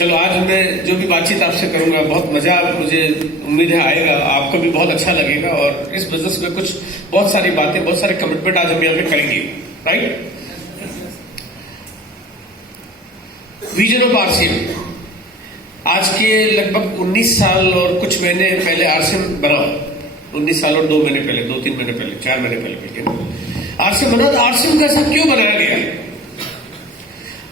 चलो आज मैं जो भी बातचीत आपसे करूंगा बहुत मजा मुझे उम्मीद है आएगा, आपको भी बहुत अच्छा लगेगा और इस बिजनेस में कुछ बहुत सारी बातें, बहुत सारे कमिटमेंट आज हम यहाँ पे करेंगे, राइट। विजन ऑफ आरसीएम, आज के लगभग 19 साल और कुछ महीने पहले आरसीएम बना। 19 साल और 2 महीने पहले, 2-3 महीने पहले, 4 महीने पहले आरसीएम बना। तो आरसीएम का ऐसा क्यों बनाया गया?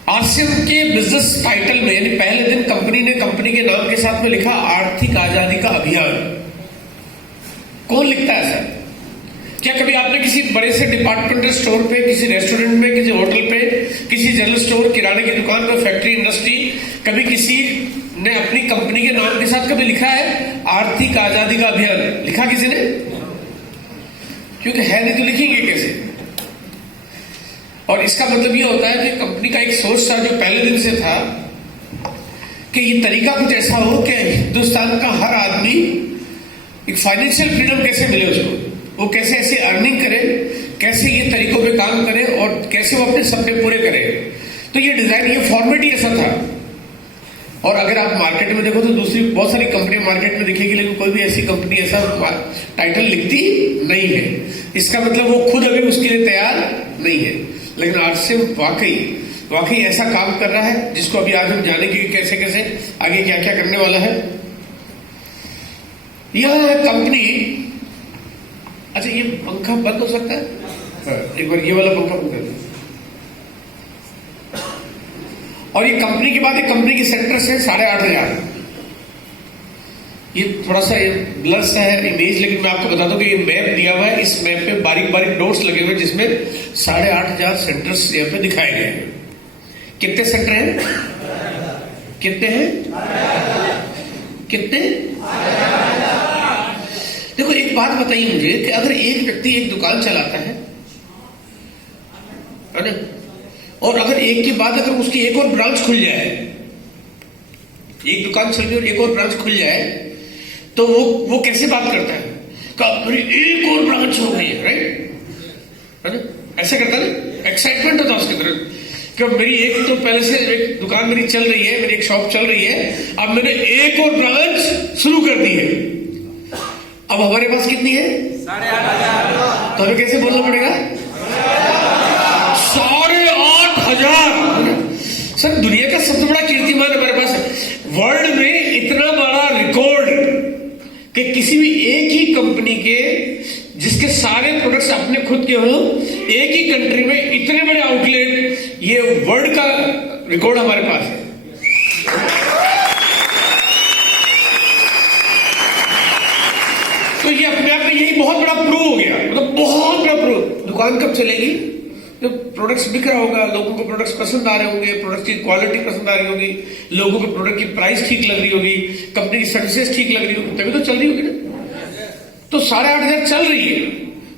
आरसीएम के बिजनेस टाइटल में यानी पहले दिन कंपनी ने कंपनी के नाम के साथ में लिखा आर्थिक आजादी का अभियान। कौन लिखता है ऐसा? क्या कभी आपने किसी बड़े से डिपार्टमेंटल स्टोर पे, किसी रेस्टोरेंट में, किसी होटल पे, किसी जनरल स्टोर, किराने की दुकान पे, फैक्ट्री इंडस्ट्री, कभी किसी ने अपनी कंपनी के नाम के साथ कभी लिखा है आर्थिक आजादी का अभियान? लिखा किसी ने? क्योंकि है नहीं तो लिखेंगे कैसे? और इसका मतलब ये होता है कि कंपनी का एक सोच था जो पहले दिन से था कि ये तरीका कुछ ऐसा हो कि हिंदुस्तान का हर आदमी एक फाइनेंशियल फ्रीडम कैसे मिले उसको, वो कैसे ऐसे अर्निंग करे, कैसे ये तरीकों पे काम करे और कैसे वो अपने सपने पूरे करे। तो ये डिजाइन, ये फॉर्मेट ही ऐसा था। और अगर आप मार्केट में देखो तो दूसरी बहुत सारी कंपनियां मार्केट में दिखेगी, लेकिन कोई भी ऐसी कंपनी ऐसा टाइटल लिखती नहीं है। इसका मतलब वो खुद अभी उसके लिए तैयार नहीं है। लेकिन आरसीएम वाकई ऐसा काम कर रहा है जिसको अभी आज हम जानेंगे कैसे कैसे आगे क्या क्या करने वाला है। यह है कंपनी। अच्छा, ये पंखा बंद हो सकता है? एक बार ये वाला पंखा बंद कर दो। और ये कंपनी के बाद एक कंपनी की सेक्टर्स है 8,500। ये थोड़ा सा ब्लर सा है इमेज, लेकिन मैं आपको बता दूं कि ये मैप दिया हुआ है। इस मैप पे बारीक बारीक डॉट्स लगे हुए जिसमें 8,500 सेंटर्स यहाँ पे दिखाए गए हैं। कितने सेंटर हैं? कितने हैं? कितने? देखो एक बात बताइए मुझे कि अगर एक व्यक्ति एक दुकान चलाता है ना, और अगर एक के बाद अगर उसकी एक और ब्रांच खुल जाए, एक दुकान चल रही और एक और ब्रांच खुल जाए, तो वो कैसे बात करता है? मेरी एक और ब्रांच हो गई है, राइट? है ना? ऐसा करता है ना, एक्साइटमेंट होता है उसके अंदर कि मेरी एक तो पहले से एक दुकान मेरी चल रही है, मेरी एक शॉप चल रही है, अब मैंने एक और ब्रांच शुरू कर दी है। अब हमारे पास कितनी है? 8,500। तो हमें कैसे बोलना पड़ेगा? 8,500। सर दुनिया का सबसे बड़ा कीर्तिमान हमारे पास है। वर्ल्ड में इतना बड़ा रिकॉर्ड कि किसी भी एक ही कंपनी के जिसके सारे प्रोडक्ट्स अपने खुद के हों, एक ही कंट्री में इतने बड़े आउटलेट, ये वर्ल्ड का रिकॉर्ड हमारे पास है। तो ये अपने आप में यही बहुत बड़ा प्रूव हो गया, मतलब बहुत बड़ा प्रूव। दुकान कब चलेगी? जब प्रोडक्ट्स बिक रहा होगा, लोगों को प्रोडक्ट्स पसंद आ रहे होंगे, प्रोडक्ट्स की क्वालिटी पसंद आ रही होगी, लोगों को प्रोडक्ट की प्राइस ठीक लग रही होगी, कंपनी की सर्विसेज ठीक लग रही होगी, तभी तो चल रही होगी ना। तो 8,500 चल रही है।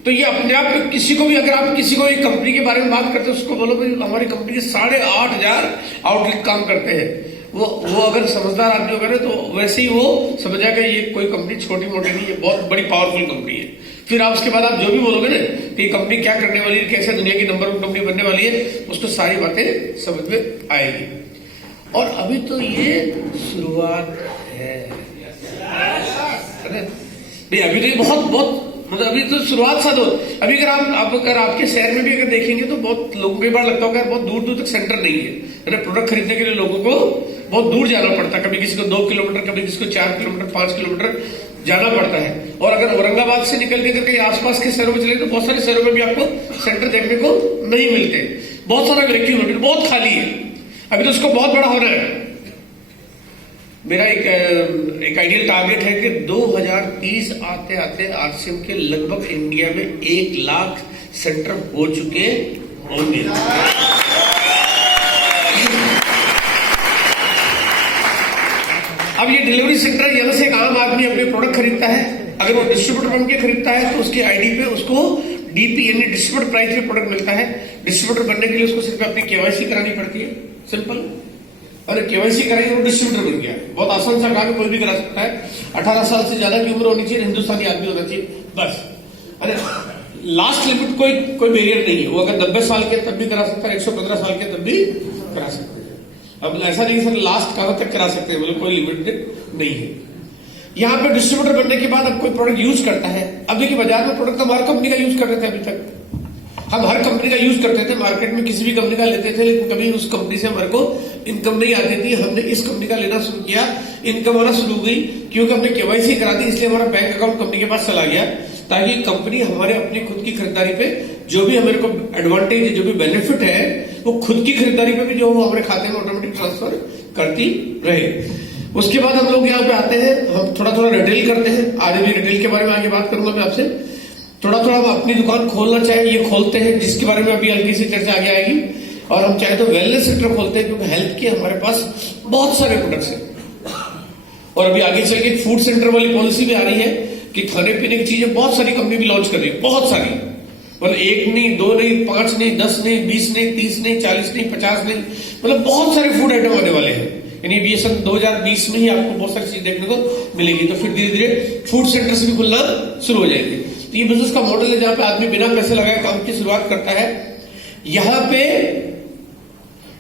तो ये अपने आप में किसी को भी, अगर आप किसी को एक कंपनी के बारे में बात करते हो, उसको बोलो भाई हमारी कंपनी के 8,500 आउटलेट काम करते हैं, वो अगर समझदार आदमी होगा ना तो वैसे ही वो समझ जाएगा ये कोई कंपनी छोटी मोटी नहीं है, बहुत बड़ी पावरफुल कंपनी है। फिर आप उसके बाद आप जो भी बोलोगे ना कि कंपनी क्या करने वाली है, कैसे दुनिया की नंबर 1 कंपनी बनने वाली है, उसको सारी बातें समझ में आएगी। और अभी तो ये शुरुआत है भाई, अभी तो ये बहुत मतलब अभी तो शुरुआत सा दो। अभी अगर आपके शहर में भी अगर देखेंगे तो बहुत लोगों को बार लगता होगा बहुत दूर तक सेंटर नहीं है। प्रोडक्ट खरीदने के लिए लोगों को बहुत दूर जाना पड़ता है, कभी किसी को 2 किलोमीटर, कभी किसी को 4 किलोमीटर, 5 किलोमीटर जाना पड़ता है। और अगर औरंगाबाद से निकल के कहीं आसपास के शहरों में चले तो बहुत सारे शहरों में भी आपको सेंटर देखने को नहीं मिलते। बहुत सारा वैक्यूम, बहुत खाली है। अभी तो उसको बहुत बड़ा हो रहा है। मेरा एक आइडियल टारगेट है कि 2030 आते आते आरसीएम के लगभग इंडिया में 1 लाख सेंटर हो चुके होंगे। अब ये डिलीवरी सेंटर, यहां से एक आम आदमी अपने प्रोडक्ट खरीदता है, अगर वो डिस्ट्रीब्यूटर बन के खरीदता है तो उसकी आईडी पे उसको डीपी यानी डिस्ट्रीब्यूटर प्राइस पे प्रोडक्ट मिलता है। डिस्ट्रीब्यूटर बनने के लिए उसको सिर्फ अपनी केवाईसी करानी पड़ती है, सिंपल। अरे केवाईसी कराई और डिस्ट्रीब्यूटर बन गया। बहुत आसान सा काम है, कोई भी करा सकता है। 18 साल से ज्यादा की उम्र होनी चाहिए, हिंदुस्तानी आदमी होना चाहिए, बस। अरे लास्ट लिमिट कोई बैरियर नहीं है। वो अगर 90 साल के तब भी करा सकता है, 115 साल के तब भी करा सकता है। अब ऐसा नहीं सर लास्ट कहां तक करा सकते हैं, कोई लिमिटेड नहीं है। यहाँ पे डिस्ट्रीब्यूटर बनने के बाद अब कोई प्रोडक्ट यूज करता है, अब देखिए बाजार में प्रोडक्ट हमारी कंपनी का यूज कर रहे थे, अभी तक हम हर कंपनी का यूज करते थे, मार्केट में किसी भी कंपनी का लेते थे, लेकिन कभी उस कंपनी से हमारे को इनकम नहीं आती थी। हमने इस कंपनी का लेना शुरू किया, इनकम आना शुरू हुई, क्योंकि हमने केवाईसी करा दी, इसलिए हमारा बैंक अकाउंट कंपनी के पास चला गया, ताकि कंपनी हमारे अपनी खुद की खरीदारी पे जो भी हमारे को एडवांटेज है, जो भी बेनिफिट है, वो खुद की खरीदारी पे भी जो हमारे खाते में ऑटोमेटिक ट्रांसफर करती रहे। उसके बाद हम लोग यहाँ पे आते हैं, हम थोड़ा थोड़ा रिटेल करते हैं, आगे भी रिटेल के बारे में आगे बात करूंगा मैं आपसे। थोड़ा थोड़ा हम अपनी दुकान खोलना चाहे ये खोलते हैं, जिसके बारे में अभी हल्की सी चर्चा आगे आएगी। और हम चाहे तो वेलनेस सेक्टर खोलते हैं, क्योंकि हेल्थ के हमारे पास बहुत सारे प्रोडक्ट्स हैं, और अभी आगे चल के फूड सेंटर वाली पॉलिसी भी आ रही है कि खाने पीने की चीजें बहुत सारी कंपनी भी लॉन्च कर रही है, बहुत सारी, मतलब 1 नहीं 2 नहीं 5 नहीं 10 नहीं 20 नहीं 30 नहीं 40 नहीं 50 नहीं, मतलब बहुत सारे फूड आइटम आने वाले हैं। यानी ये सन 2020 में ही आपको बहुत सारी चीज देखने को मिलेगी। तो फिर धीरे धीरे फूड सेंटर्स भी खुलना शुरू हो जाएंगे। तो ये बिजनेस का मॉडल है जहां पे आदमी बिना पैसे लगाए काम की शुरुआत करता है, यहाँ पे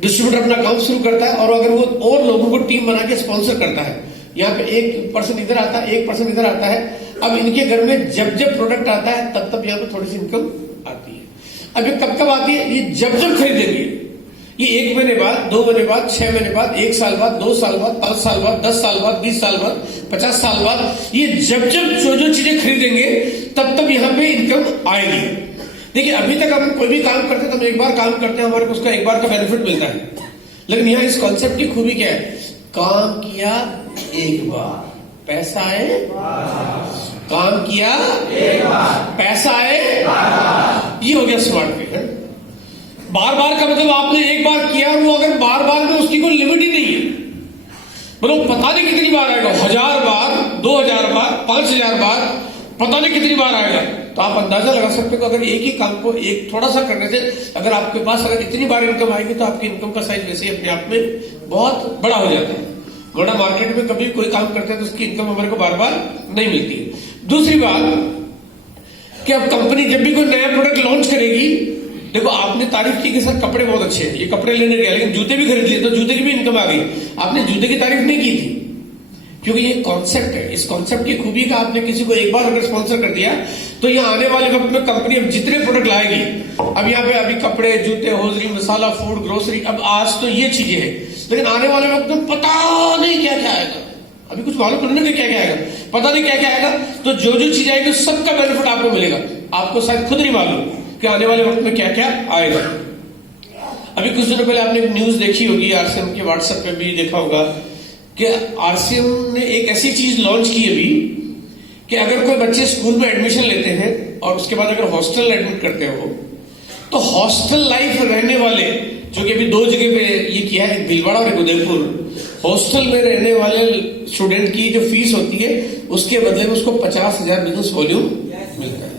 डिस्ट्रीब्यूटर अपना काम शुरू करता है, और अगर वो और लोगों को टीम बना के स्पॉन्सर करता है, यहाँ पे 1% इधर आता है 1% इधर आता है। अब इनके घर में जब जब प्रोडक्ट आता है तब तब यहाँ पे थोड़ी सी इनकम आती है। अब ये कब कब आती है, ये जब जब खरीदेंगे, ये 1 महीने बाद 2 महीने बाद 6 महीने बाद 1 साल बाद 2 साल बाद 5 साल बाद 10 साल बाद 20 साल बाद 50 साल बाद, ये जब जब जो चीजें खरीदेंगे तब तब यहाँ पे इनकम आएगी। देखिए अभी तक हम कोई भी काम करते हैं तो हम एक बार काम करते हैं, हमारे को उसका एक बार का बेनिफिट मिलता है, लेकिन यहाँ इस कॉन्सेप्ट की खूबी क्या है, काम किया एक बार पैसा आए, काम किया एक बार पैसा आए, ये हो गया स्मार्ट पे है। बार बार का मतलब आपने एक बार किया, वो अगर बार बार में उसकी कोई लिमिट ही नहीं है, मतलब पता नहीं कितनी बार आएगा, 1000 बार 2000 बार 5000 बार, पता नहीं कितनी बार आएगा। तो आप अंदाजा लगा सकते हो अगर एक ही काम को एक थोड़ा सा करने से अगर आपके पास अगर इतनी बार इनकम आएगी तो आपकी इनकम का साइज वैसे ही अपने आप में बहुत बड़ा हो जाता है। वरना मार्केट में कभी कोई काम करते हैं तो उसकी इनकम हमारे को बार बार नहीं मिलती है। दूसरी बात कि अब कंपनी जब भी कोई नया प्रोडक्ट लॉन्च करेगी, देखो आपने तारीफ की कि सर कपड़े बहुत अच्छे हैं, ये कपड़े लेने गया, लेकिन जूते भी खरीद लिए तो जूते की भी इनकम आ गई। आपने जूते की तारीफ नहीं की थी, क्योंकि ये कॉन्सेप्ट है। इस कॉन्सेप्ट की खूबी का आपने किसी को एक बार अगर स्पॉन्सर कर दिया तो यहाँ आने वाले वक्त में कंपनी अब जितने प्रोडक्ट लाएगी, अब यहाँ पे अभी कपड़े जूते होजरी मसाला फूड ग्रोसरी, अब आज तो ये चीजें हैं, लेकिन आने वाले वक्त में पता नहीं क्या क्या आएगा, अभी कुछ मालूम नहीं कि क्या क्या आएगा, पता नहीं क्या क्या आएगा। तो जो जो चीज आएगी सबका बेनिफिट आपको मिलेगा, आपको शायद खुद नहीं मालूम कि आने वाले वक्त में क्या क्या आएगा। अभी कुछ दिनों पहले आपने एक न्यूज देखी होगी, आरसीएम के व्हाट्सएप पे भी देखा होगा कि आरसीएम ने एक ऐसी चीज लॉन्च की अभी कि अगर कोई बच्चे स्कूल में एडमिशन लेते हैं और उसके बाद अगर हॉस्टल एडमिट करते हो तो हॉस्टल लाइफ रहने वाले, जो कि अभी 2 जगह पे ये किया है, भीलवाड़ा और उदयपुर, हॉस्टल में रहने वाले स्टूडेंट की जो फीस होती है उसके बदले में उसको 50,000 बिजनेस वॉल्यूम मिलता है।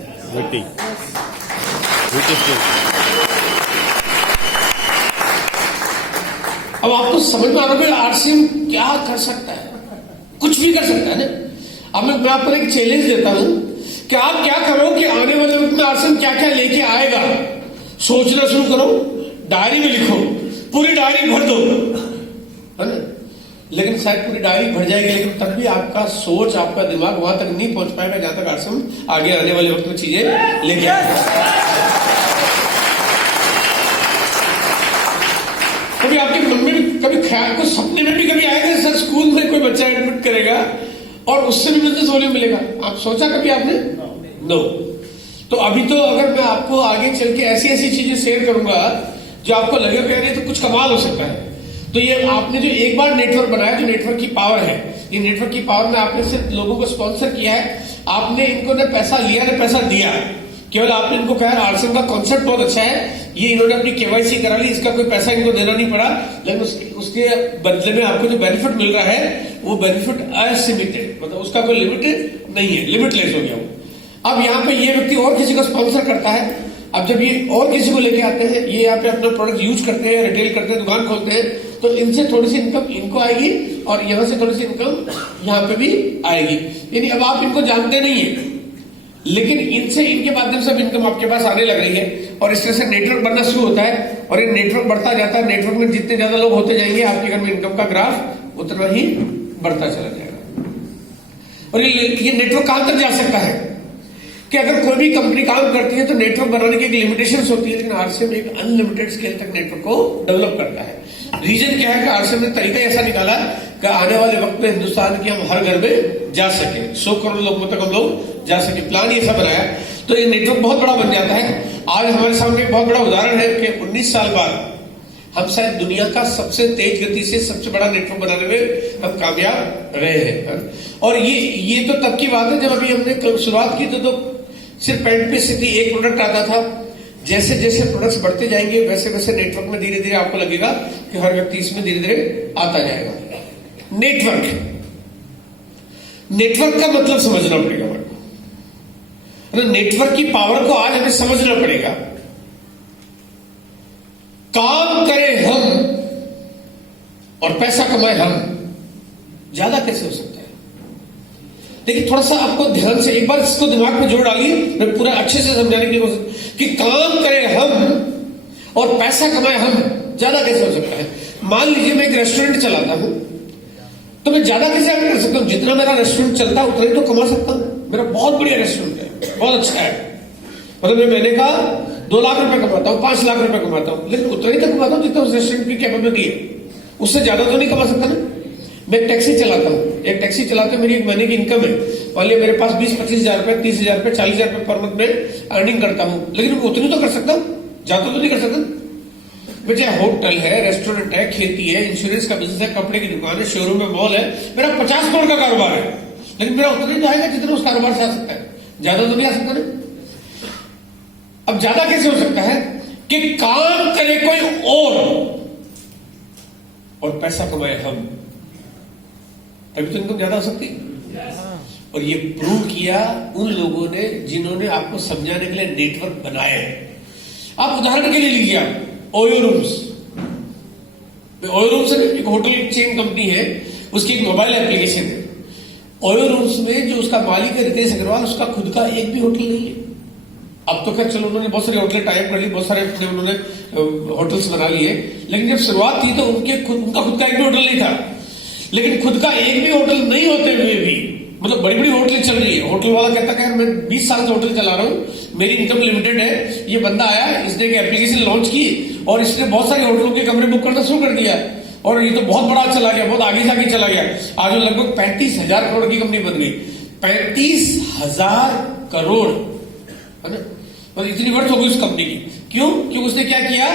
अब आपको समझ में आ रहा है आरसीएम क्या कर सकता है, कुछ भी कर सकता है ना। अब मैं आपको एक चैलेंज देता हूं कि आप क्या करो कि आने वाले वक्त में आरसीएम क्या क्या लेके आएगा, सोचना शुरू करो, डायरी में लिखो, पूरी डायरी भर दो, है ना। लेकिन शायद पूरी डायरी भर जाएगी, लेकिन तब भी आपका सोच आपका दिमाग वहां तक नहीं पहुंच पाएगा जहां तक आरसीएम आगे आने वाले वक्त में चीजें लेके आएगा। कभी आपके मन में भी कभी ख्याल को सपने में भी कभी आएगा सर स्कूल में कोई बच्चा एडमिट करेगा और उससे भी बिजनेस वॉल्यूम मिलेगा, आप सोचा कभी आपने? नो। तो अभी तो अगर मैं आपको आगे चल के ऐसी ऐसी चीजें शेयर करूंगा जो आपको लगेगा नहीं तो कुछ कमाल हो सकता है। तो ये आपने जो एक बार नेटवर्क बनाया, जो नेटवर्क की पावर है, ये नेटवर्क की पावर में आपने सिर्फ लोगों को स्पॉन्सर किया है, आपने इनको न पैसा लिया न पैसा दिया, केवल आपने इनको कहा आरसीएम का कॉन्सेप्ट बहुत अच्छा है, ये इन्होंने अपनी केवाईसी करा ली, इसका कोई पैसा इनको देना नहीं पड़ा, लेकिन उसके बदले में आपको जो बेनिफिट मिल रहा है वो बेनिफिट असीमित, मतलब उसका कोई लिमिटेड नहीं है, लिमिटलेस हो गया वो। अब यहाँ पे ये व्यक्ति और किसी को स्पॉन्सर करता है, अब जब ये और किसी को लेके आते हैं, ये यहाँ पे अपना प्रोडक्ट यूज करते हैं, रिटेल करते हैं, दुकान खोलते हैं, तो इनसे थोड़ी सी इनकम इनको आएगी और यहाँ से थोड़ी सी इनकम यहाँ पे भी आएगी। यानी अब आप इनको जानते नहीं है, लेकिन इनसे इनके माध्यम से इनकम आपके पास आने लग रही है और इस तरह से नेटवर्क बनना शुरू होता है और ये नेटवर्क बढ़ता जाता है। नेटवर्क में जितने ज्यादा लोग होते जाएंगे आपके घर में इनकम का ग्राफ उतना ही बढ़ता चला जाएगा। और ये नेटवर्क कहां तक जा सकता है कि अगर कोई भी कंपनी काम करती है तो नेटवर्क बनाने की एक लिमिटेशंस होती है, लेकिन आरसीएम एक अनलिमिटेड स्केल तक नेटवर्क को डेवलप करता है। रीजन क्या है कि आरसीएम ने तरीका ऐसा निकाला कि आने वाले वक्त में हिंदुस्तान के हम हर घर में जा सके, 100 करोड़ लोगों तक हम लोग जा सके, प्लान ये ऐसा बनाया तो ये नेटवर्क बहुत बड़ा बन जाता है। आज हमारे सामने एक बहुत बड़ा उदाहरण है कि 19 साल बाद हम शायद दुनिया का सबसे तेज गति से सबसे बड़ा नेटवर्क बनाने में हम कामयाब रहे हैं। और ये तो तब की बात है जब अभी हमने शुरुआत की तो सिर्फ पैंट पे सिर्फ एक प्रोडक्ट आता था। जैसे जैसे प्रोडक्ट्स बढ़ते जाएंगे वैसे वैसे नेटवर्क में धीरे धीरे आपको लगेगा कि हर व्यक्ति इसमें धीरे धीरे आता जाएगा। नेटवर्क का मतलब समझना पड़ेगा हमको। नेटवर्क की पावर को आज हमें समझना पड़ेगा। काम करें हम और पैसा कमाए हम, ज्यादा कैसे हो सकता है? देखिए थोड़ा सा आपको ध्यान से एक बार इसको दिमाग में जोड़ डालिए, मैं पूरा अच्छे से समझाने की कोशिश कि काम करें हम और पैसा कमाए हम, ज्यादा कैसे हो सकता है? मान लीजिए मैं एक रेस्टोरेंट चलाता हूं तो मैं ज्यादा कैसे अर्न कर सकता हूं? जितना मेरा रेस्टोरेंट चलता है उतना ही तो कमा सकता हूं। मेरा बहुत बढ़िया रेस्टोरेंट है, बहुत अच्छा है, मतलब मैं महीने का 2 लाख रुपए कमाता हूं, 5 लाख रुपए कमाता हूं, लेकिन उतना ही तो कमाता हूं जितना उस रेस्टोरेंट की कैपेबिलिटी है, उससे ज्यादा तो नहीं कमा सकता ना। मैं एक टैक्सी चलाता हूं, एक टैक्सी चलाते मेरी एक महीने की इनकम है, मान लिया मेरे पास 20-25 हजार रुपए, 30 हजार रुपए, 40 हजार रुपए पर मंथ में अर्निंग करता हूं, लेकिन उतनी तो कर सकता हूं, ज्यादा तो नहीं कर सकता। चाहे होटल है, रेस्टोरेंट है, खेती है, इंश्योरेंस का बिजनेस है, कपड़े की दुकान है, शोरूम है, मॉल है, मेरा 50 करोड़ का कारोबार है, लेकिन मेरा उतना ही तो आएगा जितना उस कारोबार से आ सकता है, ज्यादा तो नहीं आ सकता ना। अब ज्यादा कैसे हो सकता है कि काम करे कोई और पैसा कमाए हम, तभी तो इनकम ज्यादा हो सकती है। और ये प्रूव किया उन लोगों ने जिन्होंने आपको समझाने के लिए नेटवर्क बनाए। आप उदाहरण के लिए लीजिए ओयो रूम्स। ओयो रूम्स एक होटल चेन कंपनी है, उसकी एक मोबाइल एप्लीकेशन है। ओयो रूम्स में जो उसका मालिक है रितेश अग्रवाल, उसका खुद का एक भी होटल नहीं है। अब तो खैर चलो उन्होंने बहुत सारे होटल टाइप कर लिए, बहुत सारे उन्होंने होटल्स बना लिए, लेकिन जब शुरुआत थी तो उनका खुद का एक भी होटल नहीं था। लेकिन खुद का एक भी होटल नहीं होते हुए भी मतलब बड़ी बड़ी होटलें चल रही है। होटल वाला कहता है मैं 20 साल से होटल चला रहा हूं, मेरी इनकम लिमिटेड है। ये बंदा आया, इसने एक एप्लीकेशन लॉन्च की और इसने बहुत सारे होटलों के कमरे बुक करना शुरू कर दिया और ये तो बहुत बड़ा चला गया, बहुत आगे जाके चला गया। आज लगभग 35,000 करोड़ की कंपनी बन गई। 35,000 करोड़ है ना, मतलब इतनी वर्थ हो गई उस कंपनी की। क्यों? क्योंकि उसने क्या किया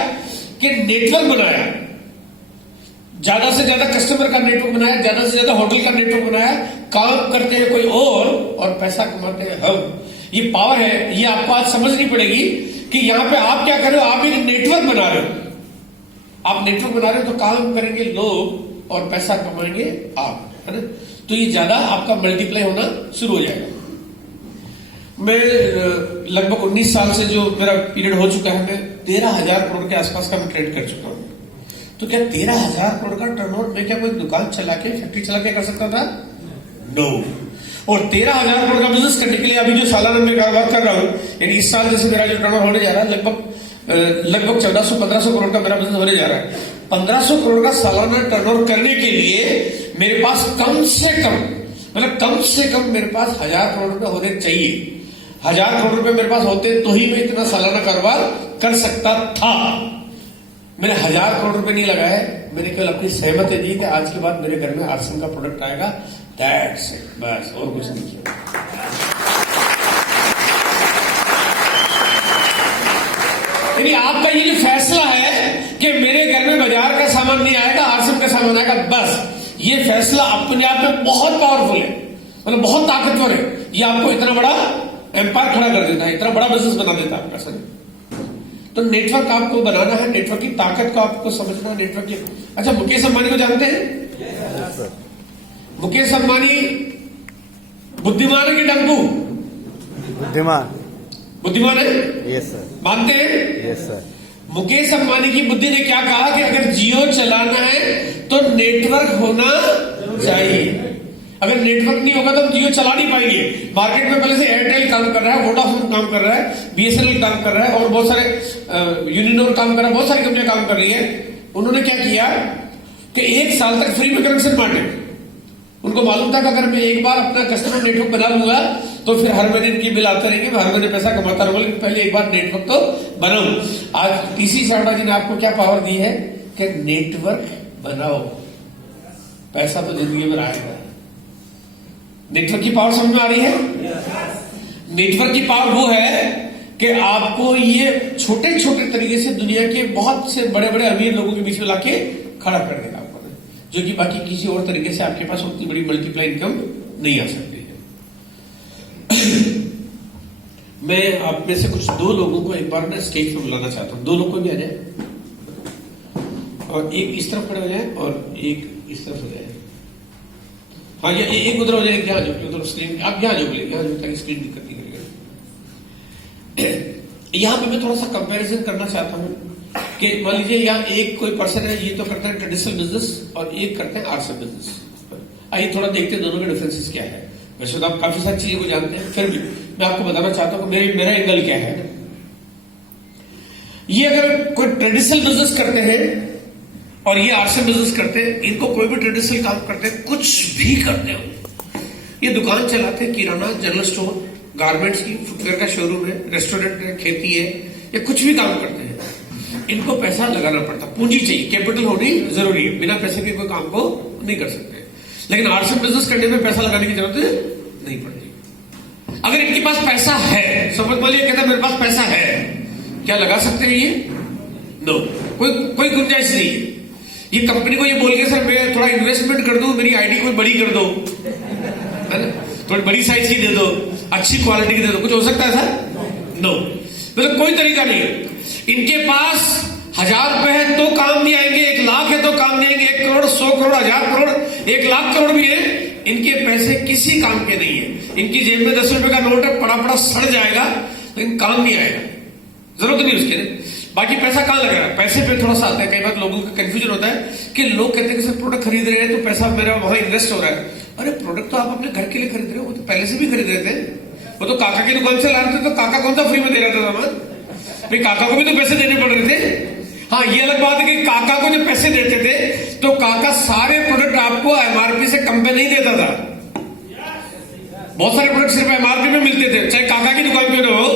कि नेटवर्क बनाया, ज्यादा से ज्यादा कस्टमर का नेटवर्क बनाया, ज्यादा से ज्यादा होटल का नेटवर्क बनाया। काम करते हैं कोई और पैसा कमाते हैं हम। ये पावर है, ये आपको आज समझनी पड़ेगी कि यहां पे आप क्या कर रहे हो। आप एक नेटवर्क बना रहे हो, आप नेटवर्क बना रहे हो तो काम करेंगे लोग और पैसा कमाएंगे आप, है ना। तो ये ज्यादा आपका मल्टीप्लाई होना शुरू हो जाएगा। मैं लगभग 19 साल से जो मेरा पीरियड हो चुका है, मैं 13,000 करोड़ के आसपास का मैं ट्रेड कर चुका हूं। तो क्या 13,000 करोड़ का टर्नओवर में क्या कोई दुकान चला के, फैक्ट्री चला के कर सकता था? नो। और 13,000 करोड़ का बिजनेस करने के लिए अभी जो सालाना मैं कारोबार कर रहा हूं, यानी इस साल जैसे मेरा जो टर्नओवर होने जा रहा है लगभग 1400-1500 करोड़ का मेरा बिजनेस होने जा रहा है। 1500 करोड़ का सालाना टर्नओवर करने के लिए मेरे पास कम से कम मेरे पास 1000 करोड़ रुपए होने चाहिए। 1000 करोड़ रुपए मेरे पास होते तो ही मैं इतना सालाना कारोबार कर सकता था। मैंने 1000 करोड़ रुपए नहीं लगाए, मैंने केवल अपनी सहमति दी कि आज के बाद मेरे घर में आरसीएम का प्रोडक्ट आएगा, दैट्स इट, बस और कुछ नहीं किया। यानी आपका ये जो फैसला है कि मेरे घर में बाजार का सामान नहीं आएगा, आरसीएम का सामान आएगा, बस ये फैसला अपने आप में बहुत पावरफुल है, मतलब बहुत ताकतवर है। ये आपको इतना बड़ा एम्पायर खड़ा कर देता है, इतना बड़ा बिजनेस बना देता है आपका सर। तो नेटवर्क आपको बनाना है, नेटवर्क की ताकत को आपको समझना है, नेटवर्क की। अच्छा, मुकेश अंबानी को जानते हैं? मुकेश अंबानी बुद्धिमान है कि डंकू? बुद्धिमान है, यस सर। मानते हैं? Yes sir. मुकेश अंबानी की बुद्धि ने क्या कहा कि अगर जियो चलाना है तो नेटवर्क होना चाहिए। अगर नेटवर्क नहीं होगा तो हम जियो चला नहीं पाएंगे। मार्केट में पहले से एयरटेल काम कर रहा है, वोडाफोन काम कर रहा है, बीएसएनएल काम कर रहा है और बहुत सारे यूनिनोर काम कर रहा है, बहुत सारी कंपनियां काम कर रही है। उन्होंने क्या किया कि 1 साल तक फ्री में कनेक्शन बांटे। उनको मालूम था कि अगर मैं एक बार अपना कस्टमर नेटवर्क बना लूंगा तो फिर हर महीने इनकी बिल आते रहेंगे, मैं हर महीने पैसा कमाता रहूंगा, लेकिन पहले एक बार नेटवर्क तो बनाऊं। आज पीसी शर्मा जी ने आपको क्या पावर दी है कि नेटवर्क बनाओ, पैसा तो जिंदगी में आएगा। नेटवर्क की पावर समझ में आ रही है? नेटवर्क की पावर वो है कि आपको ये छोटे छोटे तरीके से दुनिया के बहुत से बड़े बड़े अमीर लोगों के बीच में लाके खड़ा कर देगा आपको, जो कि बाकी किसी और तरीके से आपके पास उतनी बड़ी मल्टीप्लाई इनकम नहीं आ सकती है। मैं आप में से कुछ 2 लोगों को एक बार ना स्टेज पर बुलाना चाहता हूं। 2 लोग को भी आ जाए और एक इस तरफ खड़े हो जाए और एक इस तरफ हो जाए। हाँ, ये एक उधर हो जाए, यहाँ जो उधर स्क्रीन, आप यहाँ जो बोले, यहाँ जो ताकि स्क्रीन दिक्कत नहीं करेगा। यहाँ पे मैं थोड़ा सा कंपैरिजन करना चाहता हूँ कि मान लीजिए यहाँ एक कोई पर्सन है, ये तो करता है ट्रेडिशनल बिजनेस और एक करते हैं आर्ट्स बिजनेस। आइए थोड़ा देखते हैं दोनों के डिफरेंसेस क्या है। वैसे तो आप काफी सारी चीजों को जानते हैं, फिर भी मैं आपको बताना चाहता हूँ कि मेरा एंगल क्या है। ये अगर कोई ट्रेडिशनल बिजनेस करते हैं और ये आर्ट्स बिजनेस करते हैं, इनको कोई भी ट्रेडिशनल काम करते हैं, कुछ भी करते हो, ये दुकान चलाते हैं, किराना, जनरल स्टोर, गारमेंट्स की, फुटवेयर का शोरूम है, रेस्टोरेंट है, खेती है, या कुछ भी काम करते हैं, इनको पैसा लगाना पड़ता, पूंजी चाहिए, कैपिटल होनी जरूरी है। बिना पैसे के कोई काम को नहीं कर सकते। लेकिन आर्ट्स बिजनेस करने में पैसा लगाने की जरूरत नहीं पड़ती। अगर इनके पास पैसा है, समझ बोलिए, कहता है मेरे पास पैसा है, क्या लगा सकते हैं ये? नो, कोई गुंजाइश नहीं है। ये कंपनी को ये बोल के सर मैं थोड़ा इन्वेस्टमेंट कर दूं, मेरी आईडी को बड़ी कर दो, है ना, थोड़ी बड़ी साइज की दे दो, अच्छी क्वालिटी की दे दो, कुछ हो सकता है सर? नो, मतलब कोई तरीका नहीं है। इनके पास 1000 रुपए है तो काम नहीं आएंगे, 1 लाख है तो काम नहीं आएंगे, 1 करोड़, 100 करोड़, 1000 करोड़, 1 लाख करोड़ भी है, इनके पैसे किसी काम के नहीं है। इनकी जेब में 10 रुपए का नोट है, पड़ा पड़ा सड़ जाएगा, लेकिन काम नहीं आएगा, जरूरत नहीं उसके लिए। बाकी पैसा कहां लग रहा है? पैसे पे थोड़ा सा आता है। कई बार लोगों का कंफ्यूजन होता है कि लोग कहते हैं कि सर प्रोडक्ट खरीद रहे हैं तो पैसा मेरा वहां इन्वेस्ट हो रहा है। अरे प्रोडक्ट तो आप अपने घर के लिए खरीद रहे हो, वो तो पहले से भी खरीद रहे थे, वो तो काका की दुकान से ला रहे थे, तो काका कौन सा फ्री में दे रहा था सामान? भाई काका को भी तो पैसे देने पड़ रहे थे। हाँ, ये अलग बात है कि काका को जब पैसे देते थे तो काका सारे प्रोडक्ट आपको एमआरपी से कम पे नहीं देता था। बहुत सारे प्रोडक्ट सिर्फ एमआरपी में मिलते थे, चाहे काका की दुकान पे हो,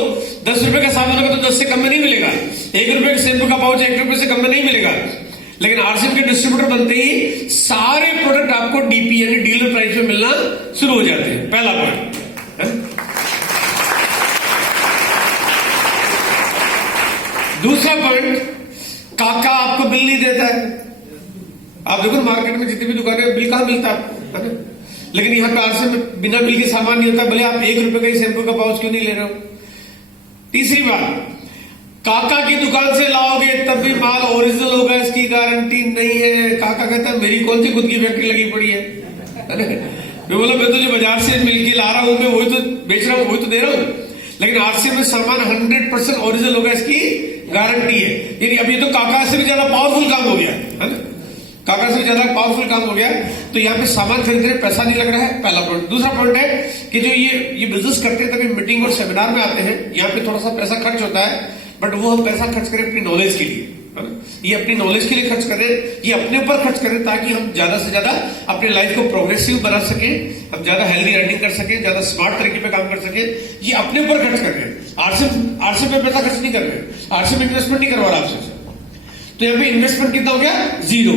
10 रुपए का सामान होगा तो 10 से कम में नहीं मिलेगा, 1 रुपए का शैम्पू का पाउच 1 रुपए से कम में नहीं मिलेगा। लेकिन आरसीएम के डिस्ट्रीब्यूटर बनते ही सारे प्रोडक्ट आपको डीपी यानी डीलर प्राइस में मिलना शुरू हो जाते हैं। पहला पॉइंट। दूसरा पॉइंट, काका आपको बिल नहीं देता है। आप देखो मार्केट में जितनी भी दुकानें, बिल कहां मिलता है, लेकिन यहां पे आरसीएम में बिना बिल के सामान नहीं होता, भले आप 1 रुपए का ही शैम्पू का पाउच क्यों नहीं ले रहे हो। तीसरी बात, काका की दुकान से लाओगे तब भी माल ओरिजिनल होगा, इसकी गारंटी नहीं है। काका कहता है मेरी कौन सी खुद की फैक्ट्री लगी पड़ी है, मैं बोला मैं तो जो बाजार से मिल के ला रहा हूं, मैं वही तो बेच रहा हूं, वही तो दे रहा हूं। लेकिन आरसीएम में सामान 100% ओरिजिनल होगा, इसकी गारंटी है। यानी अभी तो काका से भी ज्यादा पावरफुल काम हो गया है ना, काका से ज्यादा पावरफुल काम हो गया। तो यहाँ पे सामान खरीदने पैसा नहीं लग रहा है, पहला पॉइंट। दूसरा पॉइंट है कि जो ये बिजनेस करते हैं तभी मीटिंग और सेमिनार में आते हैं, यहाँ पे थोड़ा सा पैसा खर्च होता है, बट वो हम पैसा खर्च करें अपनी नॉलेज के लिए, है ना, ये अपनी नॉलेज के लिए खर्च करें, ये अपने ऊपर खर्च करें ताकि हम ज्यादा से ज्यादा अपने लाइफ को प्रोग्रेसिव बना सके, हम ज्यादा हेल्दी अर्निंग कर सके, ज्यादा स्मार्ट तरीके पे काम कर सके। ये अपने ऊपर खर्च कर रहे हैं, आरसीएम पे पैसा खर्च नहीं कर रहे, आरसीएम इन्वेस्टमेंट नहीं करवा रहा आपसे। तो यहाँ पे इन्वेस्टमेंट कितना हो गया? 0।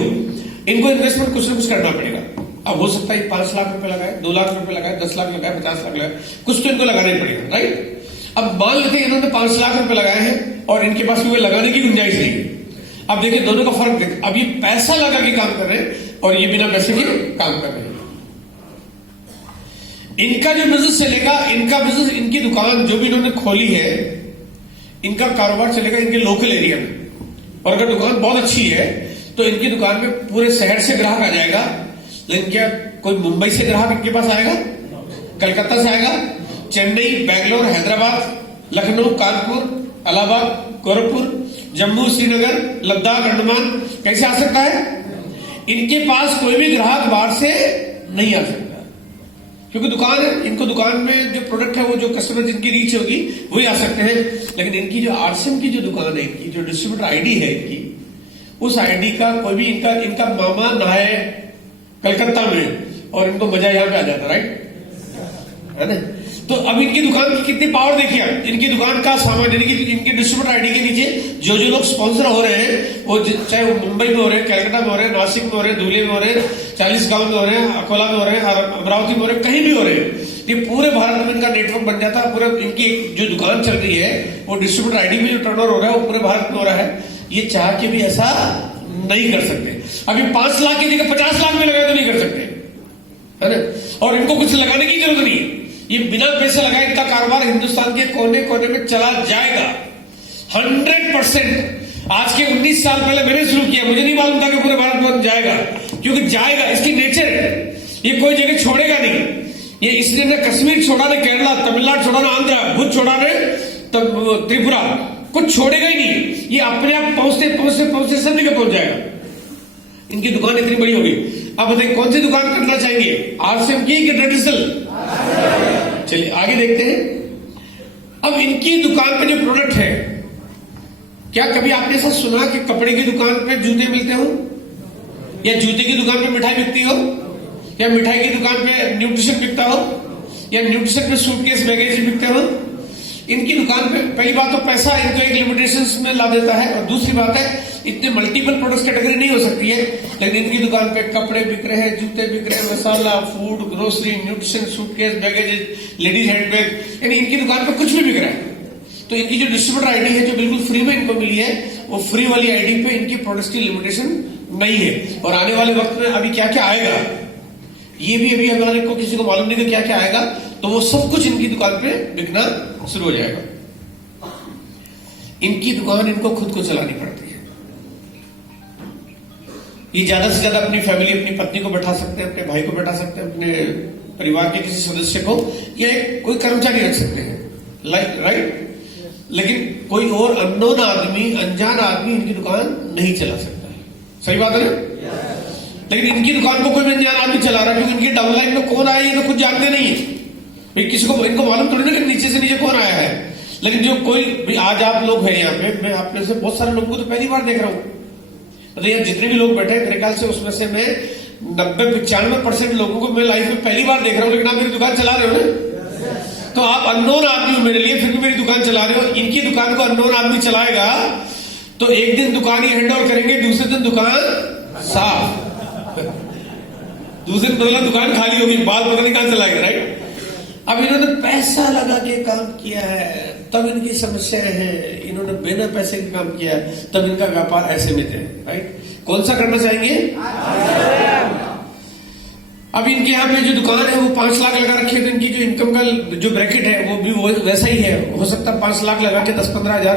इनको इन्वेस्टमेंट कुछ ना कुछ करना पड़ेगा। अब हो सकता है 5 लाख रुपए लगाए, 2 लाख रुपए लगाए, 10 लाख लगाए, 50 लाख लगाए, कुछ तो इनको लगाना ही पड़ेगा, राइट। अब मान लेते हैं इन्होंने 5 लाख रुपए लगाए हैं और इनके पास कोई लगाने की गुंजाइश नहीं है। अब देखिए दोनों का फर्क देखिए, अब ये पैसा लगा के काम कर रहे हैं और ये बिना पैसे के काम कर रहे हैं। इनका जो बिजनेस चलेगा, इनका बिजनेस, इनकी दुकान जो भी इन्होंने खोली है, इनका कारोबार चलेगा इनके लोकल एरिया में। और अगर दुकान बहुत अच्छी है तो इनकी दुकान में पूरे शहर से ग्राहक आ जाएगा। लेकिन क्या कोई मुंबई से ग्राहक इनके पास आएगा, कलकत्ता से आएगा, चेन्नई, बैंगलोर, हैदराबाद, लखनऊ, कानपुर, इलाहाबाद, गोरखपुर, जम्मू, श्रीनगर, लद्दाख, अंडमान, कैसे आ सकता है? इनके पास कोई भी ग्राहक बाहर से नहीं आ सकता। क्योंकि दुकान है, इनको दुकान में जो प्रोडक्ट है वो जो कस्टमर जिनकी रीच होगी वही आ सकते हैं। लेकिन इनकी जो आरसीएम की जो दुकान है, इनकी जो डिस्ट्रीब्यूटर आईडी है इनकी, उस आईडी का कोई भी इनका मामा नहाए कलकत्ता में और इनको मजा यहां पे आ जाता, राइट, है ना। तो अब इनकी दुकान की कितनी पावर देखिए आप। इनकी दुकान का सामान, इनके डिस्ट्रीब्यूटर आईडी के नीचे जो लोग स्पॉन्सर हो रहे हैं, वो चाहे वो मुंबई में हो रहे हैं, कलकत्ता में हो रहे हैं, नासिक में हो रहे हैं, धुले में हो रहे हैं, 40 गांव में हो रहे हैं, अकोला में हो रहे हैं, अमरावती में हो रहे हैं, कहीं भी हो रहे हैं, ये पूरे भारत में इनका नेटवर्क बन जाता है। पूरे इनकी जो दुकान चल रही है वो डिस्ट्रीब्यूटर आईडी में जो टर्नओवर हो रहा है वो पूरे भारत में हो रहा है। ये चाह के भी ऐसा नहीं कर सकते। अभी 5 लाख की जगह 50 लाख में लगाए तो नहीं कर सकते, है ना। और इनको कुछ लगाने की जरूरत नहीं, ये बिना पैसे लगाए इनका कारोबार हिंदुस्तान के कोने कोने में चला जाएगा 100%। आज के 19 साल पहले मैंने शुरू किया, मुझे नहीं मालूम था कि पूरे भारत में जाएगा, क्योंकि जाएगा, इसकी नेचर है, ये कोई जगह छोड़ेगा नहीं। ये इसने न कश्मीर छोड़ा, न केरला, तमिलनाडु छोड़ा, न आंध्र, भूत छोड़ा, न त्रिपुरा, कुछ छोड़ेगा ही नहीं। ये अपने आप पहुंचते पहुंचते पहुंचते सब जगह पहुंच जाएगा। इनकी दुकान इतनी बड़ी होगी। अब बताइए कौन सी दुकान करना चाहेंगे, आरसीएम की कि ट्रेडिशनल? चलिए आगे देखते हैं। अब इनकी दुकान पे जो प्रोडक्ट है, क्या कभी आपने ऐसा सुना कि कपड़े की दुकान पे जूते मिलते हो, या जूते की दुकान पे मिठाई बिकती हो, या मिठाई की दुकान पे न्यूट्रिशन बिकता हो, या न्यूट्रिशन पे सूटकेस बैगेज बिकते हो? इनकी दुकान पे पहली बात तो पैसा इनको एक लिमिटेशंस में ला देता है, और दूसरी बात है इतने मल्टीपल प्रोडक्ट्स कैटेगरी नहीं हो सकती है। लेकिन इनकी दुकान पे कपड़े बिक रहे हैं, जूते बिक रहे हैं, masala, food, grocery, nutrition, suitcase, baggage, ladies handbag, यानी इनकी दुकान पे कुछ भी बिक रहा है। तो इनकी जो डिस्ट्रीब्यूटर आईडी है जो बिल्कुल फ्री में इनको मिली है, वो फ्री वाली आईडी पे इनकी प्रोडक्ट्स की लिमिटेशन नहीं है। और आने वाले वक्त में अभी क्या क्या आएगा ये भी अभी हमारे को किसी को मालूम नहीं कि क्या क्या आएगा, तो वो सब कुछ इनकी दुकान पे बिकना शुरू हो जाएगा। इनकी दुकान इनको खुद को चलानी पड़ती है। ये ज्यादा से ज्यादा अपनी फैमिली, अपनी पत्नी को बैठा सकते हैं, अपने भाई को बैठा सकते हैं, अपने परिवार के किसी सदस्य को, या कोई कर्मचारी रख सकते हैं, राइट। लेकिन कोई और अननोन आदमी, अनजान आदमी इनकी दुकान नहीं चला सकता है। सही बात है ना? लेकिन इनकी दुकान को कोई भी अनजान आदमी चला रहा है, क्योंकि इनकी डाउनलाइन में कौन आया ये तो खुद जानते नहीं है। किसी को इनको मालूम थोड़ी ना कि नीचे से नीचे कौन आया है। लेकिन जो कोई आज आप लोग हैं यहाँ पे, मैं आप में से बहुत सारे लोगों को तो पहली बार देख रहा हूँ। मतलब यहाँ जितने भी लोग बैठे हैं मेरे ख्याल से उसमें से मैं 90-95% लोगों को मैं लाइफ में पहली बार देख रहा हूँ। लेकिन आप मेरी दुकान चला रहे हो ना, तो आप अननोन आदमी हो मेरे लिए, फिर भी मेरी दुकान चला रहे हो। इनकी दुकान को अननोन आदमी चलाएगा तो एक दिन दुकान ही हैंड ओवर करेंगे, दूसरे दिन दुकान साफ, दूसरे दिन दुकान खाली होगी, बाल पता नहीं कहां चलाएगा, राइट। अब इन्होंने पैसा लगा के काम किया है तब इनकी समस्याएं हैं, इन्होंने बिना पैसे के काम किया है तब इनका व्यापार ऐसे में थे, राइट। कौन सा करना चाहेंगे? अब इनके यहाँ पे जो दुकान है वो 5 लाख लगा रखी है, तो इनकी जो इनकम का जो ब्रैकेट है वो भी वैसा ही है। हो सकता है 5 लाख लगा के 10-15 हजार